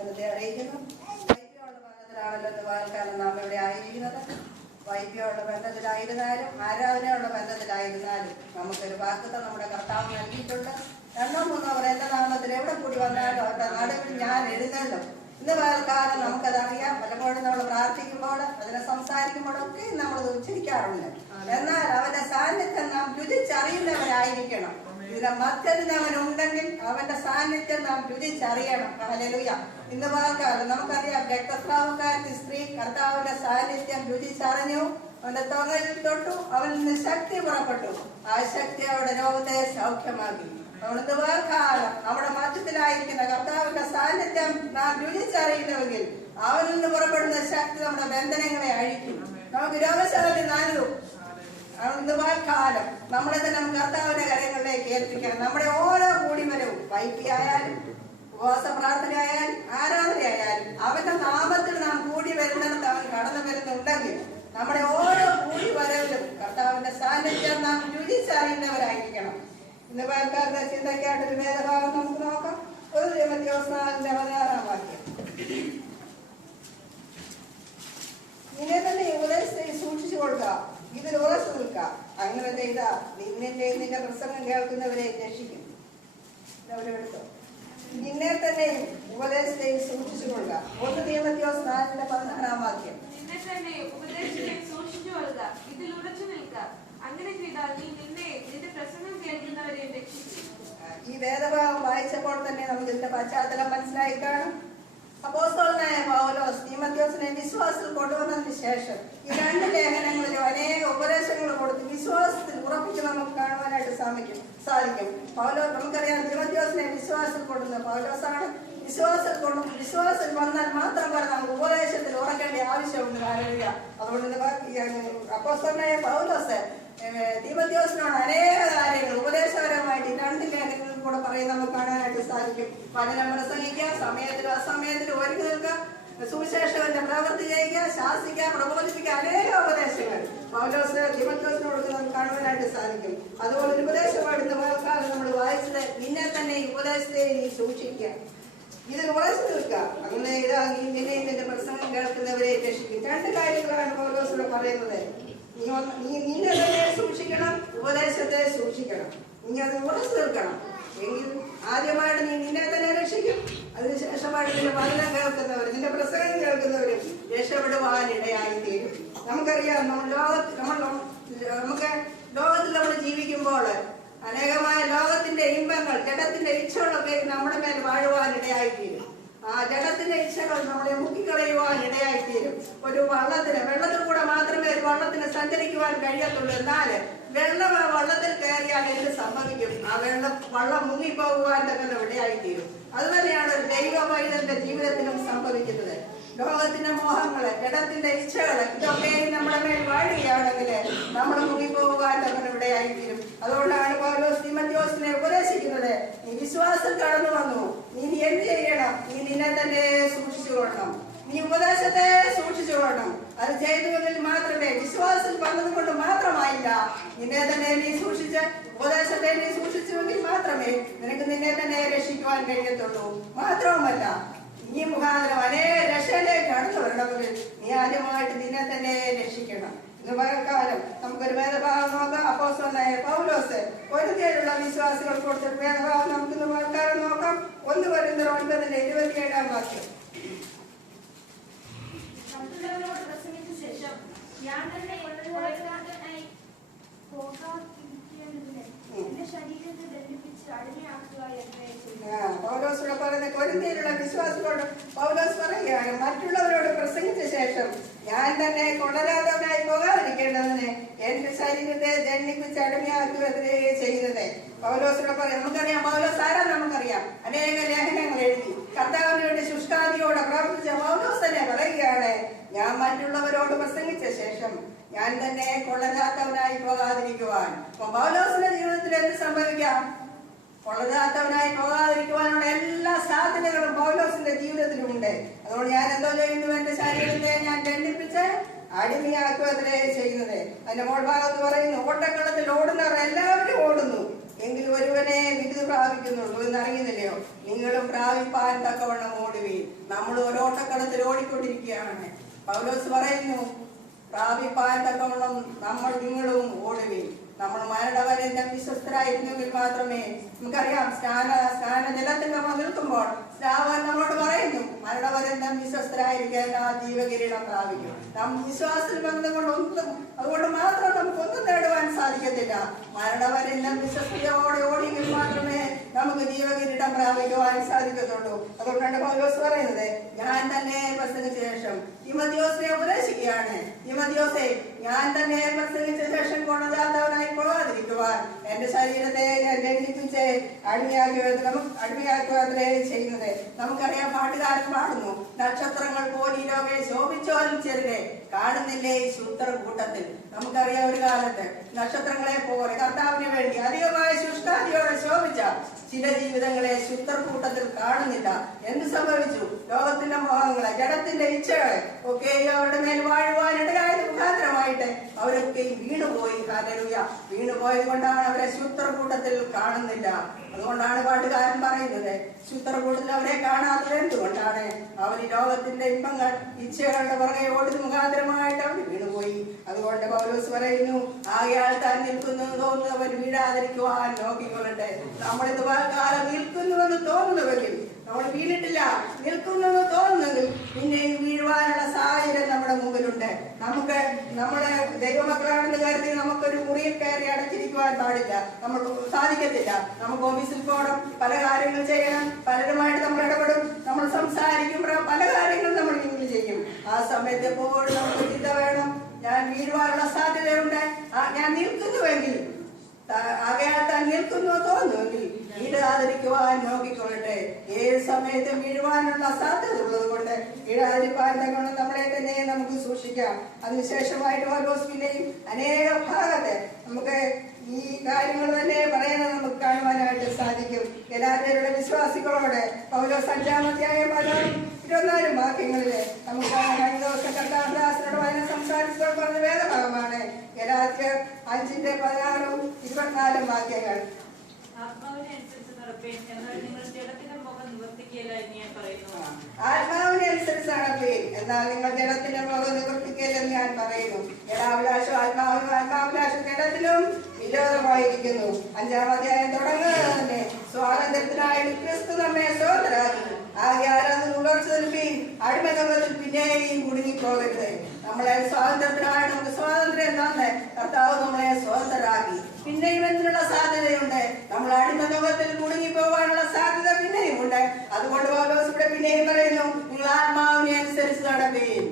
വചനത്തെ അറിയിക്കുന്നു. വൈദ്യമുള്ള ബന്ധത്തിലാണല്ലോ വാൽക്കാലം നാം ഇവിടെ ആയിരിക്കുന്നത്. വൈദ്യമുള്ള ബന്ധത്തിലായിരുന്നാലും ആരാധനയുള്ള ബന്ധത്തിലായിരുന്നാലും നമുക്കൊരു വാഗ്ദത്തം നമ്മുടെ കർത്താവ് നൽകിയിട്ടുണ്ട്. രണ്ടോ മൂന്നോ പേർ എന്റെ നാമത്തിൽ എവിടെ കൂടി വന്നാലും അവരുടെ നടുവിൽ ഞാൻ എഴുന്നള്ളും. ഇന്ന് വാൽക്കാലം നമുക്കതറിയാം. പലപ്പോഴും നമ്മൾ പ്രാർത്ഥിക്കുമ്പോൾ അതിനെ സംസാരിക്കുമ്പോഴൊക്കെ നമ്മളത് ഉച്ചരിക്കാറുണ്ട്. എന്നാൽ അവന്റെ സാന്നിധ്യം നാം രുചിച്ചറിയുന്നവരായിരിക്കണം. ഇതിന്റെ മധ്യത്തിൽ അവൻ ഉണ്ടെങ്കിൽ അവന്റെ സാന്നിധ്യം നാം രുചിച്ചറിയണം. ഹല്ലേലൂയ. ഇന്ന് വാൽക്കാലം നമുക്കറിയാം, രക്തസ്രാവക്കാരത്തി സ്ത്രീ കർത്താവിന്റെ സാന്നിധ്യം രുചിച്ചറിഞ്ഞു. അവന്റെ തൊങ്ങലിൽ തൊട്ടു, അവനിൽ നിന്ന് ശക്തി പുറപ്പെട്ടു. ആ ശക്തി അവരുടെ രോഗത്തെ സൗഖ്യമാക്കി. അതുകൊണ്ട് വാൽക്കാലം നമ്മുടെ മധ്യത്തിലായിരിക്കുന്ന കർത്താവിന്റെ സാന്നിധ്യം നാം രുചിച്ചറിയുന്നുവെങ്കിൽ അവനിൽ നിന്ന് പുറപ്പെടുന്ന ശക്തി നമ്മുടെ ബന്ധനങ്ങളെ അഴിക്കും. നമുക്ക് രോഗശാലത്തിൽ നൽകും. അതുകൊണ്ട് വാൽക്കാലം നമ്മളെ തന്നെ കർത്താവിന്റെ കാര്യങ്ങളിലേക്ക് ഏൽപ്പിക്കണം. നമ്മുടെ ഓരോ കൂടിവരവും വൈദ്യായാലും ഉപവാസ പ്രാർത്ഥനയായാലും ആരാധനയായാലും അവന്റെ നാമത്തിൽ നാം കൂടി വരുന്നിടത്ത് അവൻ കടന്നു വരുന്നുണ്ടെങ്കിൽ നമ്മുടെ ഓരോ കൂടിവരവിലും കർത്താവിന്റെ സാന്നിധ്യം നാം രുചിച്ചറിയുന്നവരായിരിക്കണം. ഇന്ന് വാൽക്കാലത്തെ ചിന്തയ്ക്കായിട്ടൊരു വേദഭാഗം നമുക്ക് നോക്കാം. 1 തീമോഥെയോസ് 4:16 വാക്യം. നിന്നെ തന്നെ ഉപദേശത്തെ സൂക്ഷിച്ചു കൊള്ളുക, ഇതിൽ ഉറച്ചു നിൽക്കുക. അങ്ങനെ ചെയ്ത നിന്റെ പ്രസംഗം കേൾക്കുന്നവരെ രക്ഷിക്കും. എടുത്തോ, നിന്നെ തന്നെ ഉപദേശത്തെ സൂക്ഷിച്ചു കൊള്ളുക. 1 തീമോഥെയോസ് 4:16 വാക്യം. നിന്നെ തന്നെ ഉപദേശത്തെ സൂക്ഷിച്ചു കൊള്ളുക, ഇതിൽ ഉറച്ചു നിൽക്കുക. അങ്ങനെ ചെയ്താൽ നീ നിന്റെ പ്രസംഗം കേൾക്കുന്നവരെ രക്ഷിക്കും. ഈ വേദഭാഗം വായിച്ചപ്പോൾ തന്നെ നമുക്ക് ഇതിന്റെ പശ്ചാത്തലം മനസ്സിലായി കാണും. അപ്പോസ്തലനായ പൗലോസ് തീമോഥെയോസിനെ വിശ്വാസത്തിൽ കൊണ്ടുവന്നതിന് ശേഷം ഈ 2 ലേഖനങ്ങളിലും അനേക ഉപദേശങ്ങൾ കൊടുത്ത് വിശ്വാസത്തിൽ ഉറപ്പിച്ച് നമുക്ക് കാണുവാനായിട്ട് സാധിക്കും. പൗലോസ്, നമുക്കറിയാം, തീമോഥെയോസിനെ വിശ്വാസത്തിൽ കൊണ്ടുവന്ന പൗലോസാണ്. വിശ്വാസത്തിൽ വന്നാൽ മാത്രം പറഞ്ഞ നമുക്ക് ഉപദേശത്തിൽ ഉറക്കേണ്ട ആവശ്യമുണ്ട്. ഹല്ലേലൂയ. അതുകൊണ്ട് അപ്പോസ്തലനായ പൗലോസ് തീമോഥെയോസിനോട് അനേക കാര്യങ്ങൾ ഉപദേശപരമായിട്ട് 2 ലേഖനങ്ങളിൽ കൂടെ പറയുന്നത് നമുക്ക് കാണാനായിട്ട് സാധിക്കും. വചനം പ്രസംഗിക്കുക, സമയത്തിലും അസമയത്തിലും ഒരുങ്ങി നിൽക്കുക, സുവിശേഷകന്റെ പ്രവൃത്തി ചെയ്യുക, ശാസിക്കുക, പ്രബോധിപ്പിക്കുക, അനേക ഉപദേശങ്ങൾ പൗലോസ് തീമോഥെയോസിനോട് നമുക്ക് കാണുവാനായിട്ട് സാധിക്കും. അതുപോലെ ഒരു ഉപദേശമാണ് ഇന്ന് വാൽക്കാലം നമ്മൾ വായിച്ചത്. നിന്നെ തന്നെ ഈ ഉപദേശത്തെ നീ സൂക്ഷിക്കുക, ഇതിൽ ഉറച്ചു നിൽക്കുക. അങ്ങനെ ഇതാക്കി നിന്റെ പ്രസംഗം കേൾക്കുന്നവരെ രക്ഷിക്കും. 2 കാര്യങ്ങളാണ് പൗലോസിനോട് പറയുന്നത്. നീ നിന്നെ തന്നെ സൂക്ഷിക്കണം, ഉപദേശത്തെ സൂക്ഷിക്കണം. നീ അത് ഉറച്ചു നിൽക്കണം. എങ്കിൽ ആദ്യമായിട്ട് നീ നിന്നെ തന്നെ രക്ഷിക്കും. അതിനുശേഷമായിട്ട് നിന്റെ വചനം കേൾക്കുന്നവർ, നിന്റെ പ്രസംഗം കേൾക്കുന്നവരും രക്ഷപ്പെടുവാനിടയായി തീരും. നമുക്കറിയാം, നമുക്ക് ലോകത്തിൽ നമ്മൾ ജീവിക്കുമ്പോൾ അനേകമായ ലോകത്തിന്റെ ഇമ്പങ്ങൾ, ജഡത്തിന്റെ ഇച്ഛകളൊക്കെ നമ്മുടെ മേൽ വാഴുവാനിടയായി തീരും. ആ ജഡത്തിന്റെ ഇച്ഛകൾ നമ്മളെ മുക്കിക്കളയുവാൻ ഇടയായിത്തീരും. ഒരു വെള്ളത്തിൽ കൂടെ മാത്രമേ ഒരു വള്ളത്തിന് സഞ്ചരിക്കുവാൻ കഴിയത്തുള്ളൂ. എന്നാൽ വള്ളത്തിൽ കയറിയാൽ എന്ത് സംഭവിക്കും? ആ വള്ളം മുങ്ങിപ്പോകുവാൻ തന്നെ ഇടയായിത്തീരും. അതുതന്നെയാണ് ഒരു ദൈവ പൈതലിന്റെ ജീവിതത്തിലും സംഭവിക്കുന്നത്. ലോകത്തിന്റെ മോഹങ്ങള്, ജഡത്തിന്റെ ഇച്ഛകള്, ഇതൊക്കെ നമ്മുടെ മേൽ വാഴുകയാണെങ്കിൽ നമ്മൾ മുങ്ങിപ്പോകുവാൻ തന്നെ ഇടയായിത്തീരും. അതുകൊണ്ടാണ് പൗലോസ് തീമോഥെയോസിനെ ഉപദേശിക്കുന്നത്, നീ വിശ്വാസം കടന്നു വന്നു, നീ എന്ത് ചെയ്യണം? നീ നിന്നെ തന്നെ സൂക്ഷിച്ചു കൊള്ളണം. നീ ഉപദേശത്തെ സൂക്ഷിച്ചു കൊള്ളണം. അത് ചെയ്തുവെങ്കിൽ മാത്രമേ, വിശ്വാസത്തിൽ വന്നത് കൊണ്ട് മാത്രമായില്ല, നിന്നെ തന്നെ നീ സൂക്ഷിച്ച് ഉപദേശത്തെ നീ സൂക്ഷിച്ചുവെങ്കിൽ മാത്രമേ നിനക്ക് നിന്നെ തന്നെ രക്ഷിക്കുവാൻ കഴിയത്തുള്ളൂ. മാത്രവുമല്ല, ഈ മുഖാന്തരം അനേക രക്ഷയിലേക്ക് കടന്നു വരണമെങ്കിൽ നീ ആദ്യമായിട്ട് നിന്നെ തന്നെ രക്ഷിക്കണം. ഇന്ന് പകൽക്കാലം നമുക്കൊരു വേദഭാഗം നോക്കാം. അപ്പോസ്തലനായ പൗലോസ് കൊരിന്ത്യയിലുള്ള വിശ്വാസികൾ കൊടുത്തൊരു വേദഭാഗം നമുക്ക് ഇന്ന് പകൽക്കാലം നോക്കാം. 1 കൊരിന്ത്യർ 9:27 വാക്യം. മറ്റുള്ളവരോട് പ്രസംഗിച്ച ശേഷം ഞാൻ തന്നെ കൊള്ളരുതാത്തവനായി പോകാതിരിക്കേണ്ടതിന് എന്റെ ശരീരത്തെ ദണ്ഡിപ്പിച്ച് അടിമയാക്കുക എന്നേ ചെയ്യുന്നു. പൗലോസിനോട് പറയുന്ന കൊരിന്ത്യയിലുള്ള വിശ്വാസികളോട് പൗലോസ് പറയുകയാണ്, മറ്റുള്ളവരോട് പ്രസംഗിച്ച ശേഷം ഞാൻ തന്നെ കൊള്ളരാതവനായി പോകാതിരിക്കേണ്ടതിന് എന്റെ ശരീരത്തെ ദണ്ഡിപ്പിച്ച് അടിമയാക്കുകയത്രേ ചെയ്യുന്നത്. പൗലോസിനോട് പറയാം. നമുക്കറിയാം പൗലോസ് ആരാ? നമുക്കറിയാം. അനേക ലേഖനങ്ങൾ എഴുതി കർത്താവിന് വേണ്ടി ശുഷ്കാദിയോടെ പ്രവർത്തിച്ച പൗലോസ് തന്നെ പറയുകയാണ്, ഞാൻ മറ്റുള്ളവരോട് പ്രസംഗിച്ച ശേഷം ഞാൻ തന്നെ കൊള്ളരാത്തവനായി പോകാതിരിക്കുവാൻ. പൗലോസിന്റെ ജീവിതത്തിൽ എന്ത് സംഭവിക്കാം? കൊള്ളരാത്തവനായി പോകാതിരിക്കുവാനുള്ള എല്ലാ സാധ്യതകളും പൗലോസിന്റെ ജീവിതത്തിലുണ്ട്. അതുകൊണ്ട് ഞാൻ എന്തോ ചെയ്യുന്നു? എന്റെ ശരീരത്തെ ഞാൻ ദണ്ഡിപ്പിച്ച് അടിമയാക്കുകയത്രേ ചെയ്യുന്നത്. അതിന്റെ മോൾ ഭാഗത്ത് പറയുന്നു, ഓട്ടക്കളത്തിൽ ഓടുന്നവർ എല്ലാവരും ഓടുന്നു, എങ്കിൽ ഒരുവനെ വിരുദ് പ്രാപിക്കുന്നുള്ളൂ എന്നറിയുന്നില്ലയോ? നിങ്ങളും പ്രാപിപ്പാൻ തക്കവണ്ണം ഓടുവീൻ. നമ്മൾ ഓരോട്ടക്കളത്തിൽ ഓടിക്കൊണ്ടിരിക്കുകയാണ്. പൗലോസ് പറയുന്നു, പ്രാപിപ്പാൻ തക്കവണ്ണം നിങ്ങളും ഓടുവിൻ. നമ്മൾ മരണപര്യന്തം വിശ്വസ്തരായിരുന്നെങ്കിൽ മാത്രമേ, നമുക്കറിയാം സ്നാന ജലത്തിൽ നമ്മൾ നിൽക്കുമ്പോൾ സ്നാപകൻ നമ്മളോട് പറയുന്നു, മരണപര്യന്തം വിശ്വസ്തരായിരിക്കാൻ ആ ജീവകിരീടം പ്രാപിക്കും. നാം വിശ്വാസത്തിൽ ബന്ധം അതുകൊണ്ട് മാത്രം നമുക്കൊന്നും നേടുവാൻ സാധിക്കത്തില്ല. മരണപര്യന്തം വിശ്വസ്തയോടെ ഓടിയെങ്കിൽ മാത്രമേ നമുക്ക് ജീവകിരീടം പ്രാപിക്കുവാൻ സാധിക്കത്തുള്ളൂ. അതുകൊണ്ടാണ് പൗലോസ് പറയുന്നത്, ഞാൻ തന്നെ പ്രസംഗിച്ച ശേഷം തിമോഥെയോസിനെ ഉപദേശിക്കുകയാണ്. തിമോഥെയോസേ, ഞാൻ തന്നെ പ്രസംഗിച്ച ശേഷം കൊള്ളാത്തവനായി കൊള്ളാതിരിക്കുവാൻ എന്റെ ശരീരത്തെ ഞാൻ ലംഘിപ്പിച്ച് അടിമയാക്കുകയത്രേ ചെയ്യുന്നത്. നമുക്കറിയാം, പാട്ടുകാരൻ പാടുന്നു, നക്ഷത്രങ്ങൾ പോലീലോകെ ശോഭിച്ചോലും ചെറുതെ കാണുന്നില്ലേ ഈ ശൂദ്രകൂട്ടത്തിൽ. നമുക്കറിയാം, ഒരു കാലത്ത് നക്ഷത്രങ്ങളെ പോലെ കർത്താവിന് വേണ്ടി അധികമായ ശുഷ്കാദിയോടെ ശോഭിച്ച ചില ജീവിതങ്ങളെ ശുദ്ധർക്കൂട്ടത്തിൽ കാണുന്നില്ല. എന്ത് സംഭവിച്ചു? ലോകത്തിന്റെ മോഹങ്ങളെ, ജഡത്തിന്റെ ഇച്ഛകളെ ഒക്കെ അവരുടെ മേൽ വാഴുവാനിടയായത് മുഖാന്തരമായിട്ട് അവരൊക്കെ വീണുപോയി. ഹല്ലേലൂയ. വീണുപോയത് കൊണ്ടാണ് അവരെ ശുദ്ധർക്കൂട്ടത്തിൽ കാണുന്നില്ല. അതുകൊണ്ടാണ് പാട്ടുകാരൻ പറയുന്നത്, ശുദ്ധർക്കൂട്ടത്തിൽ അവരെ കാണാത്തത് എന്തുകൊണ്ടാണ്? അവർ ലോകത്തിന്റെ ഇമ്പങ്ങൾ ഇച്ഛകളുടെ പുറകെ ഓടി മുഖാന്തരമായിട്ട് അവർ വീണുപോയി. അതുകൊണ്ട് പൗലോസ് പറയുന്നു, ആകയാൽ താൻ നിൽക്കുന്നു തോന്നുന്നവൻ വീഴാതിരിക്കുവാൻ നോക്കിക്കൊള്ളട്ടെ. നമ്മളിത് കാലം നിൽക്കുന്നുവെന്ന് തോന്നുന്നുവെങ്കിൽ, നമ്മൾ വീണിട്ടില്ല, നിൽക്കുന്നെന്ന് തോന്നുന്നെങ്കിൽ പിന്നെയും വീഴുവാനുള്ള സാഹചര്യം നമ്മുടെ മുമ്പിലുണ്ട്. നമ്മളെ ദൈവമക്കളാണെന്ന് കരുതി നമുക്കൊരു മുറിയിൽ കയറി അടച്ചിരിക്കുവാൻ പാടില്ല. നമുക്ക് സാധിക്കത്തില്ല. നമുക്ക് ഓഫീസിൽ പോകണം, പല കാര്യങ്ങൾ ചെയ്യണം, പലരുമായിട്ട് നമ്മൾ ഇടപെടും, നമ്മൾ സംസാരിക്കുമ്പോൾ പല കാര്യങ്ങളും നമ്മൾ ഇങ്ങനെ ചെയ്യും. ആ സമയത്ത് എപ്പോഴും നമുക്ക് ചിന്ത വേണം, ഞാൻ വീഴുവാനുള്ള സാധ്യതയുണ്ട്. ഞാൻ നിൽക്കുന്നുവെങ്കിൽ, ആകയാൽ താൻ നിൽക്കുന്നു തോന്നുമെങ്കിൽ വീഴാതിരിക്കുവാൻ നോക്കിക്കൊള്ളട്ടെ. ഏത് സമയത്തും വീഴുവാനുള്ള സാധ്യത ഉള്ളത് കൊണ്ട് വീഴാതിരിക്കാൻ തക്കണം നമ്മളെ തന്നെ നമുക്ക് സൂക്ഷിക്കാം. അതിനുശേഷമായിട്ട് പൗലോസ് പിന്നെയും അനേക ഭാഗത്തെ നമുക്ക് ഈ കാര്യങ്ങൾ തന്നെ പറയാൻ നമുക്ക് കാണുവാനായിട്ട് സാധിക്കും. ഗലാത്യരുടെ വിശ്വാസികളോട് പൗലോസ് 5-ാം അധ്യായം 14-24 വാക്യങ്ങളില് നമുക്ക് കഴിഞ്ഞ ദിവസം കർത്താവിനോട് വായന സംസാരിച്ചപ്പോൾ പറഞ്ഞ വേദഭാഗമാണ്. ഗലാത്യർ 5-ന്റെ 16-24 വാക്യങ്ങൾ. ആത്മാവിനനുസരിച്ചാണ് പ്രിയൻ, എന്നാൽ നിങ്ങൾ ജഡത്തിന്റെ മുഖം നിവർത്തിക്കലെന്ന് ഞാൻ പറയുന്നു. ജഡാഭിലാഷം ആത്മാഭിലാഷം ജഡത്തിലും വിരോധമായിരിക്കുന്നു. 5-ാം അധ്യായം തുടങ്ങുന്നത് തന്നെ സ്വാതന്ത്ര്യത്തിനായി ക്രിസ്തു നമ്മെ സ്വതന്ത്രരാക്കി. ആകയാൽ അത് തുടർച്ച നൽകി അടിമതത്തിൽ പിന്നെയും കുടുങ്ങിപ്പോകരുത്. നമ്മളെ സ്വാതന്ത്ര്യത്തിനായി നമുക്ക് സ്വാതന്ത്ര്യം തന്നെ കർത്താവ് നമ്മളെ സ്വതന്ത്രരാക്കി. പിന്നെയും എന്തിനുള്ള സാധ്യതയുണ്ട്? നമ്മൾ അടിമതത്തിൽ കുടുങ്ങിപ്പോകാനുള്ള സാധ്യത പിന്നെയും ഉണ്ട്. അതുകൊണ്ട് പൗലോസ് ഇവിടെ പിന്നെയും പറയുന്നു, നിങ്ങൾ ആത്മാവിനെ അനുസരിച്ച് നടപ്പീൻ.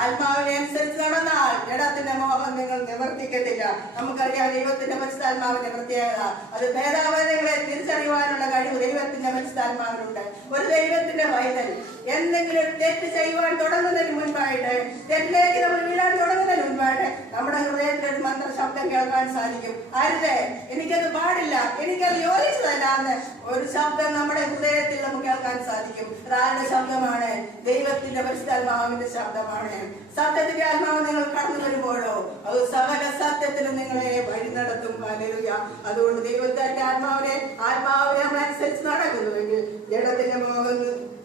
ആത്മാവിനെ അനുസരിച്ച് നടന്നാൽ ജഡത്തിന്റെ മോഹം നിങ്ങൾ നിവർത്തിക്കത്തില്ല. നമുക്കറിയാം ദൈവത്തിന്റെ പരിശുദ്ധാത്മാവിന്റെ പ്രത്യേകത, അത് ഭേദാഭേദങ്ങളെ തിരിച്ചറിയുവാനുള്ള കഴിവ് ദൈവത്തിന്റെ പരിശുദ്ധാത്മാവിനുണ്ട്. ഒരു ദൈവത്തിന്റെ പൈതൽ എന്തെങ്കിലും തെറ്റ് ചെയ്യുവാൻ തുടങ്ങുന്നതിന് മുൻപായിട്ട്, തെറ്റിലേക്ക് നമ്മൾ വീഴാൻ തുടങ്ങുന്നതിന് മുൻപായിട്ട് നമ്മുടെ ഹൃദയത്തിൽ ഒരു മന്ത്ര ശബ്ദം കേൾക്കാൻ സാധിക്കും. അരുത്, എനിക്കത് പാടില്ല, എനിക്കത് യോജിച്ചതല്ല എന്ന് ഒരു ശബ്ദം നമ്മുടെ ഹൃദയത്തിൽ നമുക്ക് കേൾക്കാൻ സാധിക്കും. അതാരുടെ ശബ്ദമാണ്? ദൈവത്തിന്റെ പരിശുദ്ധാത്മാവിന്റെ ശബ്ദമാണ്. സത്യത്തിന്റെ ആത്മാവ് നിങ്ങൾ കടന്നു വരുമ്പോഴോ അത് സകല സത്യത്തിലും നിങ്ങളെ വഴി നടത്തും. ഹല്ലേലൂയ. അതുകൊണ്ട് ദൈവത്തിന്റെ ആത്മാവിനെ നമ്മൾ അനുസരിച്ച് നടക്കുന്നുവെങ്കിൽ ജഡത്തിന്റെ മോഹം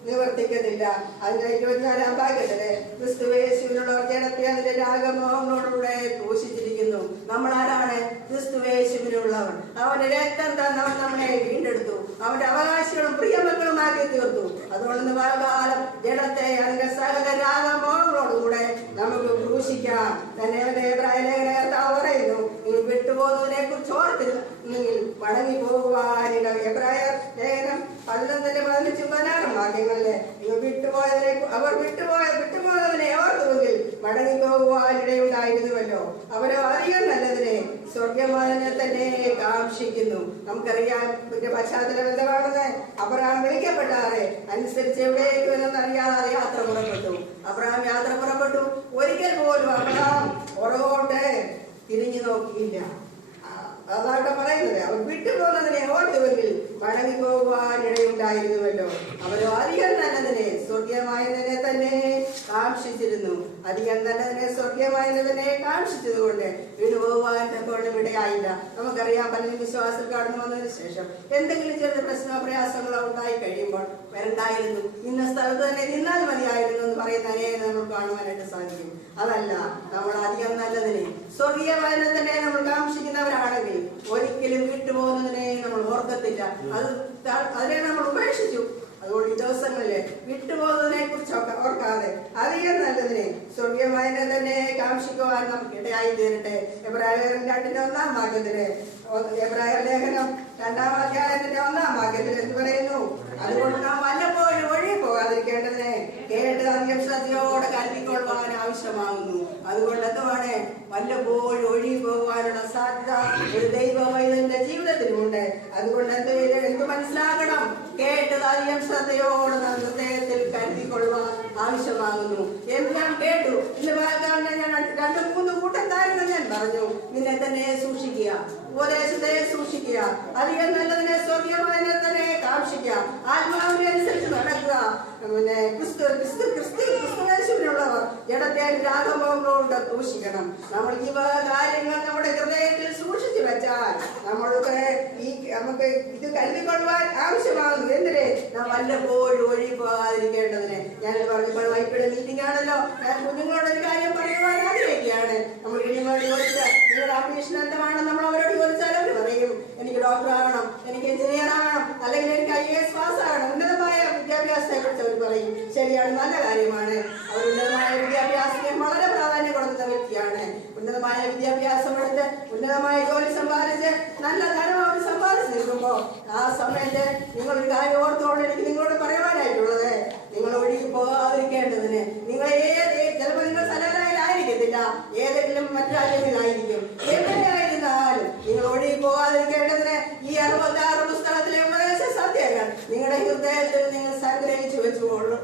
നിവർത്തിക്കുന്നില്ല. അതിന്റെ 24-ാം ഭാഗത്തില് ക്രിസ്തുവേശുവിനുള്ളവർ ജഡത്തെ അതിന്റെ രാഗമോഹങ്ങളോടുകൂടെ ക്രൂശിച്ചിരിക്കുന്നു. നമ്മൾ ആരാണ്? ക്രിസ്തുവേശുവിനുള്ളവർ. അവന്റെ രക്തം തന്നവൻ നമ്മളെ വീണ്ടെടുത്തു, അവന്റെ അവകാശികളും പ്രിയമക്കളുമാക്കി തീർത്തു. അതുകൊണ്ട് കാലം ജഡത്തെ അതിന്റെ സകല രാഗമോഹങ്ങളോടുകൂടെ നമുക്ക് ക്രൂശിക്കാം. തന്നെ കർത്താവ് പറയുന്നു, നിങ്ങൾ വിട്ടുപോകുന്നതിനെ കുറിച്ച് ഓർത്തിരുന്നെങ്കിൽ മടങ്ങി പോകുവാനിട. എബ്രായർ ലേഖനം 11-15 വാക്യങ്ങളിലെ നിങ്ങൾ വിട്ടുപോയതിനെ ഓർത്തുവെങ്കിൽ മടങ്ങി പോകുവാനിടയുണ്ടായിരുന്നുവല്ലോ. അവരോ അധികം നല്ലതിനെ സ്വർഗമാനെ തന്നെ കാക്ഷിക്കുന്നു. നമുക്കറിയാം ഇതിന്റെ പശ്ചാത്തലം എന്താണെന്ന്. അബ്രഹാം വിളിക്കപ്പെട്ടാറെ അനുസരിച്ച് എവിടേക്ക് വരുമെന്നറിയാതെ യാത്ര പുറപ്പെട്ടു. അബ്രഹാം യാത്ര പുറപ്പെട്ടു. ഒരിക്കൽ പോലും അബ്രഹാം പുറകോട്ട് തിരിഞ്ഞു നോക്കിയില്ല. അതാണ് പറയുന്നത്, അവർ വിട്ടുപോകുന്നതിനെ ഓർത്തുവെങ്കിൽ മടങ്ങി പോകുവാനിടയുണ്ടായിരുന്നുവല്ലോ. അവരോ അധികം നല്ലതിനെ സ്വർഗീയമായതിനെ തന്നെ കാക്ഷിച്ചിരുന്നു. അധികം നല്ലതിനെ സ്വർഗീയമായതിനെ കാക്ഷിച്ചതുകൊണ്ട് വീണുപോകുവാൻ തക്കോളം ഇടയായില്ല. നമുക്കറിയാം, പലരും വിശ്വാസത്തിൽ കടന്നു വന്നതിന് ശേഷം എന്തെങ്കിലും ചെറിയ പ്രശ്നമോ പ്രയാസങ്ങളോ ഉണ്ടായി കഴിയുമ്പോൾ വരണ്ടായിരുന്നു, ഇന്ന സ്ഥലത്ത് തന്നെ നിന്നാൽ മതിയായിരുന്നു എന്ന് പറയുന്ന അനേകം നമ്മൾ കാണുവാനായിട്ട് സാധിക്കും. അതല്ല, നമ്മൾ അധികം നല്ലതിനെ സ്വർഗീയമായതിനെ തന്നെ നമ്മൾ കാക്ഷിക്കുന്നവരാണെങ്കിൽ ഒരിക്കലും വിട്ടുപോകുന്നതിനെ നമ്മൾ ഓർക്കത്തില്ല. അതിനെ നമ്മൾ ഉപേക്ഷിച്ചു. അതുകൊണ്ട് ഈ ദിവസങ്ങളില് വിട്ടുപോകുന്നതിനെ കുറിച്ച് ഓർക്കാതെ അധികം നല്ലതിനെ സ്വർഗീയമായതിനെ തന്നെ കാക്ഷിക്കുവാൻ നമുക്ക് ഇടയായി തീരട്ടെ. എബ്രായർ 2:1 എബ്രായർ ലേഖനം 2-ാം അധ്യായത്തിന്റെ 1-ാം വാക്യത്തിൽ എന്ത് പറയുന്നു? അതുകൊണ്ട് നാം വല്ലപ്പോഴും ഒഴികെ പോകാതിരിക്കേണ്ടതിനെ കേട്ട് അധികം ശ്രദ്ധയോടെ കരുതിക്കൊള്ളുവാൻ ആവശ്യമാകുന്നു. അതുകൊണ്ട് എന്തുമാണ്? വല്ലപ്പോഴും ഒഴികെ പോകുവാനുള്ള സാധ്യത ഒരു ദൈവവൈദ്യന്റെ ജീവിതത്തിലുണ്ട്. അതുകൊണ്ട് എന്ത് മനസ്സിലാക്കണം? കേട്ടത് അധികം ശ്രദ്ധയോടെ നാം ഹൃദയത്തിൽ കരുതിക്കൊള്ളുവാൻ ആവശ്യമാകുന്നു. ഞാൻ കേട്ടു, ഇന്ന് ഞാൻ 2-3 കൂട്ടക്കാരെന്ന് ഞാൻ പറഞ്ഞു. നിന്നെ തന്നെ സൂക്ഷിക്കുക, ഉപദേശത്തെ സൂക്ഷിക്കുക, അധികം നല്ലതിനെ സ്വർഗീയമായതിനെ തന്നെ കാക്ഷിക്കുക, ആത്മാവിനെ അനുസരിച്ച് നടക്കുക. പിന്നെ ക്രിസ്തുവേശുവിനുള്ളവർ ജഡത്തെ രാഗമോഹങ്ങളോട് സൂക്ഷിക്കണം. നമ്മൾ ഈ കാര്യങ്ങൾ നമ്മുടെ ഹൃദയത്തിൽ സൂക്ഷിച്ചു വെച്ചാൽ നമുക്ക് ഇത് കരുതിക്കൊള്ളുവാൻ ആവശ്യമാകുന്നു. എന്തിനെ? നാം വല്ലപ്പോഴും ഒഴി പോകാതിരിക്കേണ്ടതിന്. ഞാൻ പറഞ്ഞപ്പോൾ വൈപ്പിയുടെ മീറ്റിംഗ് ആണല്ലോ, ഞാൻ കുഞ്ഞുങ്ങളോടൊരു കാര്യം പറയുവാൻ ആഗ്രഹിക്കുകയാണ്. നമ്മൾ കുഞ്ഞുങ്ങളോട് ചോദിച്ചാൽ നിങ്ങളുടെ അംബീഷൻ എന്താണെന്ന് നമ്മൾ അവരോട് ചോദിച്ചാൽ അവർ പറയും, എനിക്ക് ഡോക്ടർ ആകണം, എനിക്ക് എഞ്ചിനീയർ ആകണം, അല്ലെങ്കിൽ എനിക്ക് IAS പാസ് ആകണം. ഉന്നതമായ വിദ്യാഭ്യാസത്തെ കുറിച്ച് അവർ പറയും. ശരിയാണ്, നല്ല കാര്യമാണ്. അവർ ഉന്നതമായ വിദ്യാഭ്യാസത്തിന് വളരെ പ്രാധാന്യം കൊടുക്കുന്ന വ്യക്തിയാണ്. ഉന്നതമായ വിദ്യാഭ്യാസം എടുത്ത് ഉന്നതമായ ജോലി സമ്പാദിച്ച് നല്ല ധനം അവർ സമ്പാദിച്ച് നിൽക്കുമ്പോ ആ സമയത്ത് നിങ്ങളൊരു കാര്യം ഓർത്തോണ്ട് എനിക്ക് നിങ്ങളോട് പറയുവാനായിട്ടുള്ളത്, നിങ്ങൾ ഒഴുകി പോകാതിരിക്കേണ്ടതിന് നിങ്ങൾ ചിലപ്പോൾ നിങ്ങൾ സ്ഥലങ്ങളിലായിരിക്കത്തില്ല, ഏതെങ്കിലും മറ്റു രാജ്യങ്ങളിലായിരിക്കും, എവിടെയായിരുന്നാലും നിങ്ങൾ ഒഴുകി പോകാതിരിക്കേണ്ടതിന് ഈ 66 പുസ്തകത്തിലെ ഉപദേശ സത്യങ്ങൾ നിങ്ങളുടെ ഹൃദയത്തിൽ നിങ്ങൾ സംഗ്രഹിച്ചു വെച്ചുകൊള്ളും.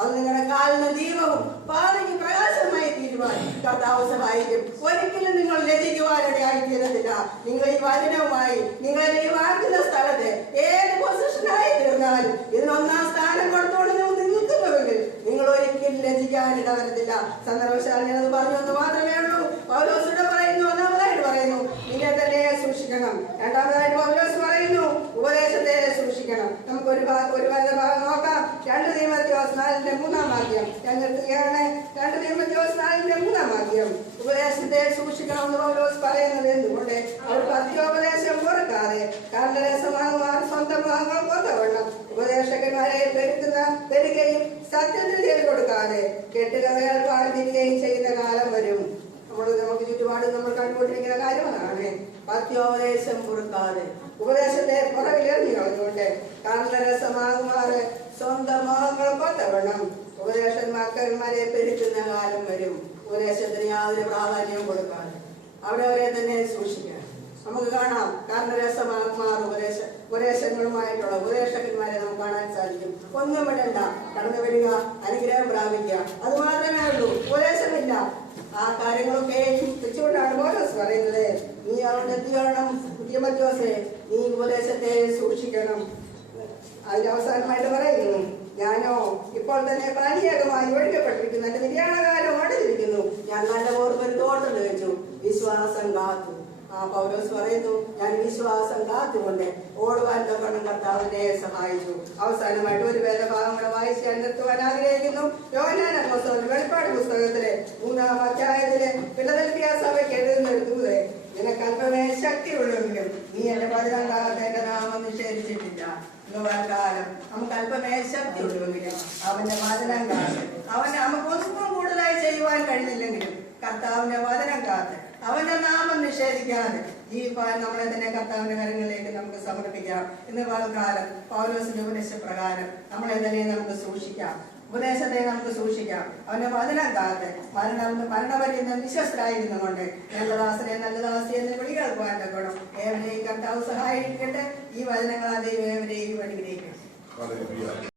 അത് നിങ്ങളുടെ കാലിന് ദീപവും പാതയ്ക്ക് പ്രകാശമായി തീരുവാൻ കർത്താവ് സഹായിക്കും. ഒരിക്കലും നിങ്ങൾ ലജിക്കുവാനിടയായി തീരത്തില്ല. നിങ്ങൾ ഈ വചനവുമായി നിങ്ങൾ ഈ വാങ്ങുന്ന സ്ഥലത്ത് ഏത് പൊസിഷനായി തീർന്നാലും ഇതിന് 1-ാം സ്ഥാനം കൊടുത്തോണ്ട് നിങ്ങൾ നിൽക്കുന്നുവെങ്കിൽ നിങ്ങൾ ഒരിക്കലും ലജിക്കാനിട വരത്തില്ല. സന്ദർഭശാൽ ഞാനത് പറഞ്ഞു എന്ന് മാത്രമേ ഉള്ളൂ. പൗലോസ് പറയുന്നു, ഒന്നാമതായിട്ട് പറയുന്നു നിന്നെ തന്നെ സൂക്ഷിക്കണം. രണ്ടാമതായിട്ട് പൗലോസ് പറയുന്നു ഉപദേശത്തെ സൂക്ഷിക്കണം. നമുക്ക് ഒരു ഭാഗം നോക്കാം. 2 തീമോഥെയോസ് 4:3 വാക്യം. ഞാൻ നിർത്തുകയാണ്. 2 തീമോഥെയോസ് 4:3 വാക്യം. ഉപദേശത്തെ സൂക്ഷിക്കണമെന്ന് പൗലോസ് പറയുന്നത് എന്തുകൊണ്ട്? അവർ പത്യോപദേശം ഓർക്കാതെ കാരണരസമാകുമാർ സ്വന്തം ഭാഗങ്ങൾ കൊത്തവണ്ണം ഉപദേശകന്മാരെ പെരുകയും സത്യത്തിൽ ചെയ്തു കൊടുക്കാതെ കെട്ടുകഥകൾ പാടിരിക്കുകയും ചെയ്യുന്ന കാലം വരും. നമുക്ക് ചുറ്റുപാട് നമ്മൾ കണ്ടുകൊണ്ടിരിക്കുന്ന കാര്യമാണ്. പത്യോപദേശം പൊറുക്കാതെ ഉപദേശത്തെ പുറകിലെറിഞ്ഞു കളഞ്ഞുകൊണ്ട് കാരണരസമാകുമാറ് സ്വന്തം മോഹങ്ങൾ കൊത്തവണ്ണം ഉപദേശന്മാരെ പെരുക്കുന്ന കാലം വരും. ഉപദേശത്തിന് യാതൊരു പ്രാധാന്യവും കൊടുക്കാതെ അവരവരെ തന്നെ സൂക്ഷിക്കണം. നമുക്ക് കാണാം, കാരണരസമാകുമാർ ഉപദേശങ്ങളുമായിട്ടുള്ള ഉപദേശകന്മാരെ നമുക്ക് കാണാൻ സാധിക്കും. ഒന്നും വിടണ്ട, കടന്നു വരിക, അനുഗ്രഹം പ്രാപിക്കുക, അത് മാത്രമേ ഉള്ളൂ. ഉപദേശമില്ല. ആ കാര്യങ്ങളൊക്കെ വെച്ചുകൊണ്ടാണ് പൗലോസ് പറയുന്നത്, നീ അവിടെ എത്തിക്കണം തീമോഥെയോസേ, നീ ഉപദേശത്തെ സൂക്ഷിക്കണം. അതിന്റെ അവസാനമായിട്ട് പറയുന്നു, ഞാനോ ഇപ്പോൾ തന്നെ പ്രാണിയേകമായി ഒഴിക്കപ്പെട്ടിരിക്കുന്നു, എന്റെ നിര്യാണകാലം അടുത്തിരിക്കുന്നു, ഞാൻ നല്ല ഓർമ്മൊരു തോട്ടം വെച്ചു, വിശ്വാസം കാത്തു. പൗലോസ് പറയുന്നു, ഞാൻ വിശ്വാസം കാത്തുകൊണ്ട് ഓടുവാൻ തക്കണം കർത്താവിനെ സഹായിച്ചു. അവസാനമായിട്ട് ഒരു വേദഭാഗം കൂടെ വായിച്ച് ഞാൻ നിർത്തുവാൻ ആഗ്രഹിക്കുന്നു. യോഹന്നാന്റെ പുസ്തകം, വെളിപ്പാട് പുസ്തകത്തിലെ 3-ാം അധ്യായത്തിലെ ഫിലദൽഫിയ സഭയ്ക്ക് എഴുതുന്ന ദൂതേ, നിനക്ക് അല്പമേ ശക്തിയുള്ളെങ്കിലും നീ എന്റെ വചനം കാലത്ത് എന്റെ നാമം നിഷേധിച്ചിട്ടില്ല. കാലം നമുക്ക് അല്പമേ ശക്തിയുള്ളെങ്കിലും അവന്റെ വചനം കാത്ത് നമുക്ക് ഒന്നും കൂടുതലായി ചെയ്യുവാൻ കഴിഞ്ഞില്ലെങ്കിലും കർത്താവിന്റെ വചനം കാത്ത് അവന്റെ നാമം നിഷേധിക്കാതെ ജീവിപ്പാൻ നമ്മളെ തന്നെ കർത്താവിന്റെ കരങ്ങളിലേക്ക് നമുക്ക് സമർപ്പിക്കാം. ഇന്ന് കാലം പൗലോസിന്റെ ഉപദേശപ്രകാരം നമ്മളെ തന്നെ നമുക്ക് സൂക്ഷിക്കാം, ഉപദേശത്തെ നമുക്ക് സൂക്ഷിക്കാം. അവന്റെ വചനം കാത്ത് മരണപര്യന്തം വിശ്വസ്തരായിരുന്നു കൊണ്ട് നല്ല ദാസനെ നല്ല ദാസി എന്ന് വിളികൾക്കുവാൻ തക്കണം. ഏവരെയും കർത്താവ് സഹായിക്കട്ടെ. ഈ വചനങ്ങൾ അതേ ഏവരെയും അനുഗ്രഹിക്കട്ടെ.